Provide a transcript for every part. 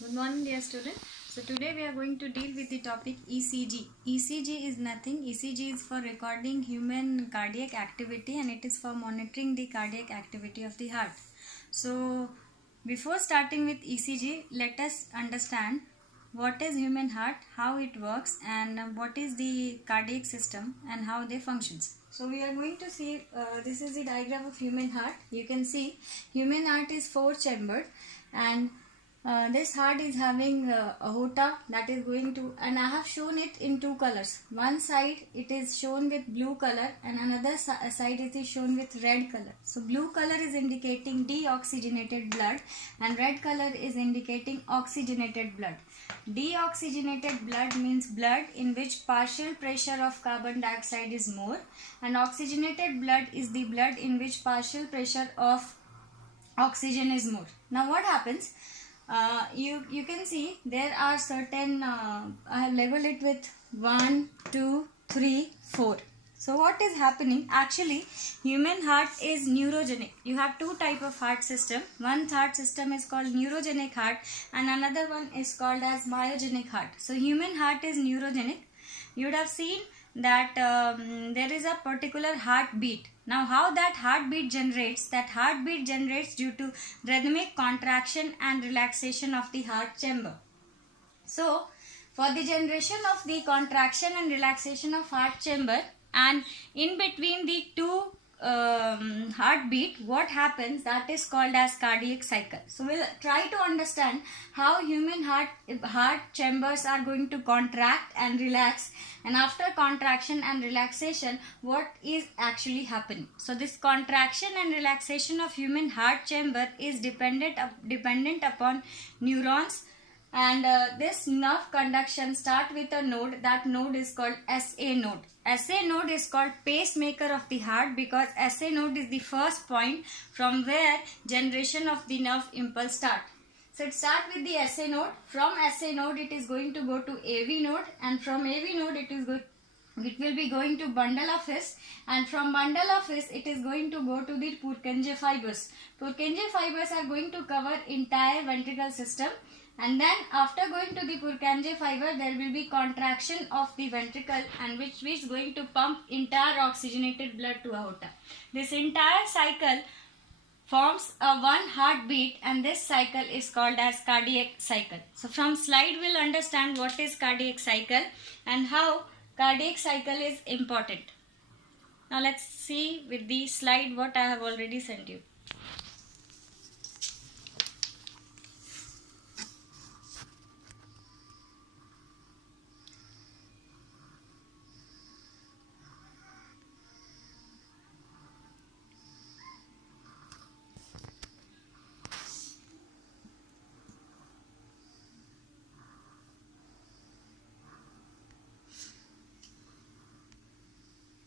Good morning, dear student. So today we are going to deal with the topic ECG. ECG is nothing. ECG is for recording human cardiac activity and it is for monitoring the cardiac activity of the heart. So before starting with ECG, let us understand what is human heart, how it works, and what is the cardiac system and how they functions. So we are going to see, this is the diagram of human heart. You can see human heart is four chambered, and this heart is having aorta that is going to, and I have shown it in two colors. One side it is shown with blue color and another side it is shown with red color. So blue color is indicating deoxygenated blood and red color is indicating oxygenated blood. Deoxygenated blood means blood in which partial pressure of carbon dioxide is more, and oxygenated blood is the blood in which partial pressure of oxygen is more. Now what happens? You can see there are certain, I have labeled it with 1, 2, 3, 4. So what is happening? Actually, human heart is neurogenic. You have two type of heart system. One heart system is called neurogenic heart and another one is called as myogenic heart. So human heart is neurogenic. You would have seen that there is a particular heartbeat. Now how that heartbeat generates? That heartbeat generates due to rhythmic contraction and relaxation of the heart chamber. So for the generation of the contraction and relaxation of heart chamber, and in between the two heartbeat, what happens, that is called as cardiac cycle. So we'll try to understand how human heart chambers are going to contract and relax, and after contraction and relaxation what is actually happening. So this contraction and relaxation of human heart chamber is dependent upon neurons, and this nerve conduction start with a node. That node is called SA node. SA node is called pacemaker of the heart because SA node is the first point from where generation of the nerve impulse start. So it start with the SA node. From SA node it is going to go to AV node, and from AV node it will be going to bundle of His, and from bundle of His it is going to go to the Purkinje fibers. Purkinje fibers are going to cover entire ventricle system, and then after going to the Purkinje fiber there will be contraction of the ventricle, and which is going to pump entire oxygenated blood to aorta. This entire cycle forms a one heartbeat, and this cycle is called as cardiac cycle. So from slide we'll understand what is cardiac cycle and how cardiac cycle is important. Now let's see with the slide what I have already sent you.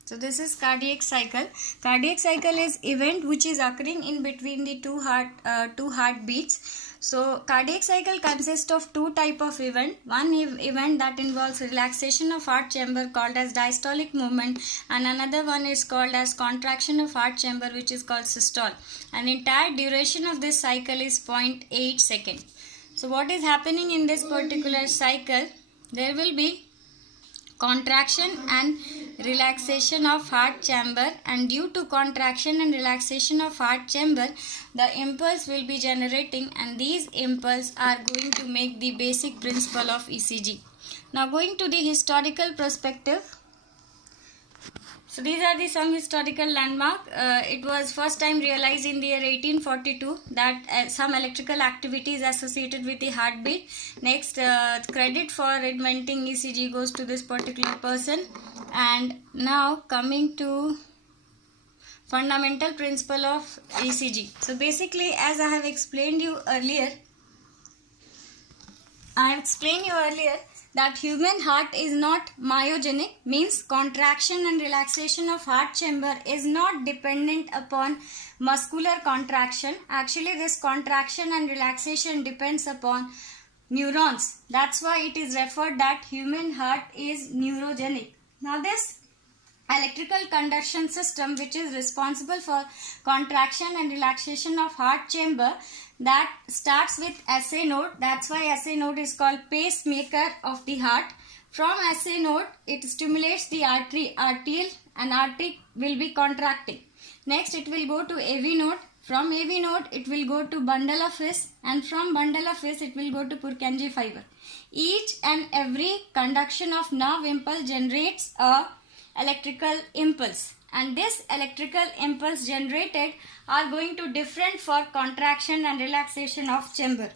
So this is cardiac cycle. Cardiac cycle is event which is occurring in between the two heartbeats. So cardiac cycle consists of two type of event. One event that involves relaxation of heart chamber called as diastolic movement, and another one is called as contraction of heart chamber which is called systole. And entire duration of this cycle is 0.8 second. So what is happening in this particular cycle? There will be contraction and relaxation of heart chamber, and due to contraction and relaxation of heart chamber the impulse will be generating, and these impulse are going to make the basic principle of ECG. Now going to the historical perspective. So these are some historical landmark. It was first time realized in the year 1842 that some electrical activity is associated with the heartbeat. Next, credit for inventing ECG goes to this particular person. And now coming to fundamental principle of ECG. So basically, as I have explained you earlier, that human heart is not myogenic, means contraction and relaxation of heart chamber is not dependent upon muscular contraction. Actually this contraction and relaxation depends upon neurons. That's why it is referred that human heart is neurogenic. Now this electrical conduction system which is responsible for contraction and relaxation of heart chamber, that starts with SA node. That's why SA node is called pacemaker of the heart. From SA node, it stimulates the arterial, and artery will be contracting. Next, it will go to AV node. From AV node, it will go to bundle of His, and from bundle of His, it will go to Purkinje fiber. Each and every conduction of nerve impulse generates a electrical impulse, and this electrical impulse generated are going to different for contraction and relaxation of chamber.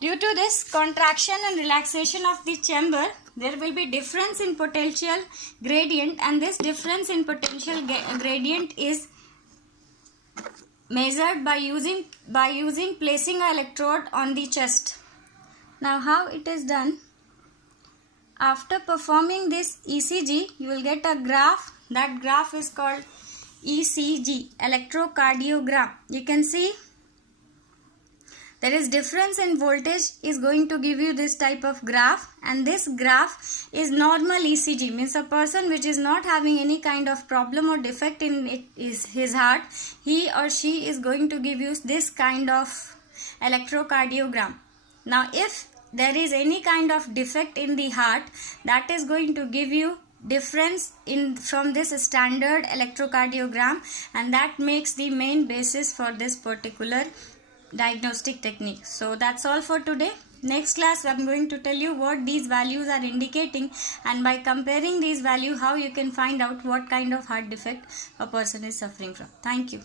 Due to this contraction and relaxation of the chamber, there will be difference in potential gradient, and this difference in potential gradient is measured by using placing an electrode on the chest. Now how it is done? After performing this ECG, you will get a graph. That graph is called ECG, electrocardiogram. You can see there is difference in voltage is going to give you this type of graph, and this graph is normal ECG, means a person which is not having any kind of problem or defect in his heart, he or she is going to give you this kind of electrocardiogram. Now if there is any kind of defect in the heart, that is going to give you difference in from this standard electrocardiogram, and that makes the main basis for this particular diagnostic technique. So that's all for today. Next class I'm going to tell you what these values are indicating, and by comparing these values how you can find out what kind of heart defect a person is suffering from. Thank you.